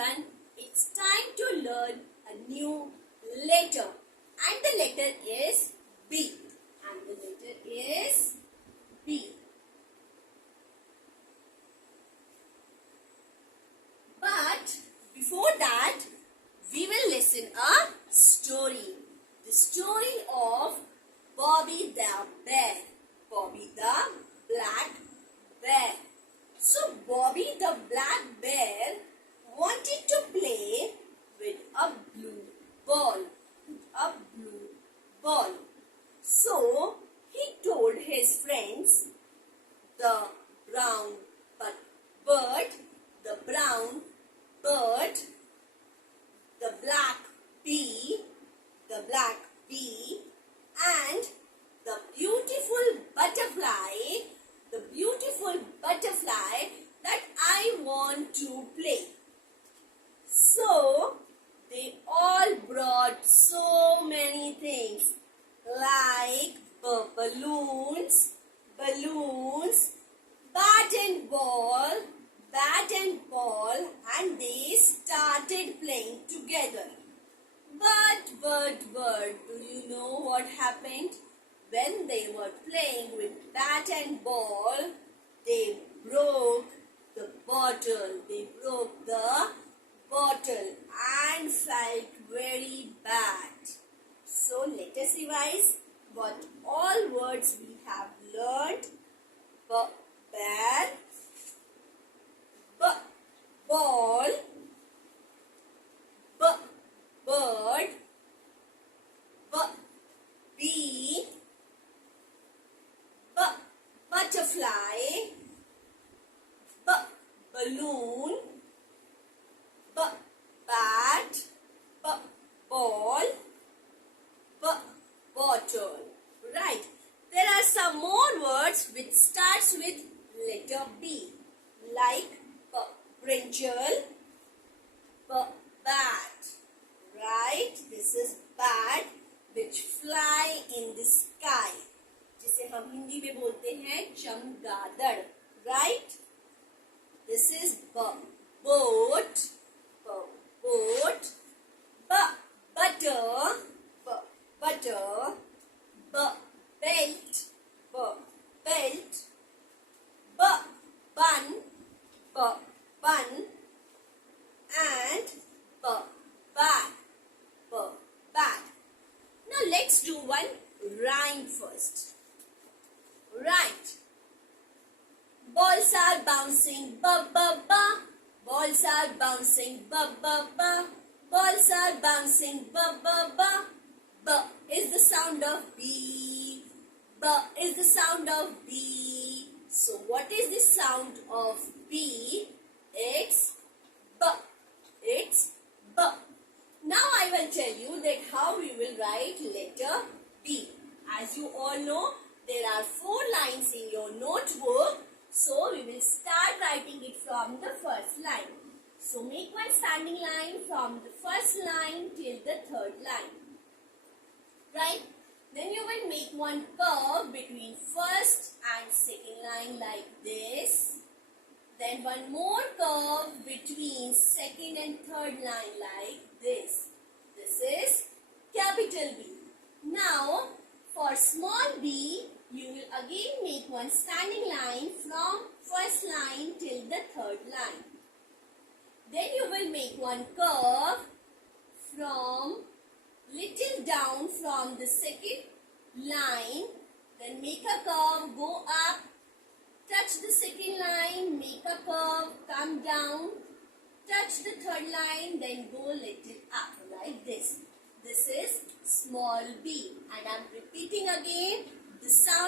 everyone, it's time to learn a new letter, and the letter is B. And the letter is B. But before that, we will listen a story. The story of Bobby the Bear. Bobby the Black Bear. So Bobby the Black Bear wanted to play with a blue ball. So he told his friends, the brown bird, the brown bird, the black bee, and the beautiful butterfly that I want to play. So they all brought so many things like balloons, bat and ball, and they started playing together. But, do you know what happened? When they were playing with bat and ball, they broke the bottle. And felt very bad. So let us revise what all words we have learned. Bear, ball, bird, bee, butterfly, balloon, bat, ball, bottle. Right. There are some more words which starts with letter B, like brinjal, bat. Right. This is bat which fly in the sky. जिसे हम हिंदी में बोलते हैं चमगादड़. Right. This is boat, butter, belt, bun, and bag. Now let's do one rhyme first. Right. Balls are bouncing, ba. Balls are bouncing, ba. Balls are bouncing, ba. Ba is the sound of B. Ba is the sound of B. So what is the sound of B? It's ba. Now I will tell you that how we will write letter B. As you all know, there are 4 lines in your notebook. So we will start writing it from the first line. So make one standing line from the first line till the 3rd line. Right? Then you will make one curve between first and second line like this. Then one more curve between second and 3rd line like this. This is capital B. Now for small b, you will again make one standing line from first line till the 3rd line. Then you will make one curve from little down from the second line. Then make a curve, go up, touch the second line, make a curve, come down, touch the 3rd line, then go little up like this. This is small b. And I am repeating again. The sound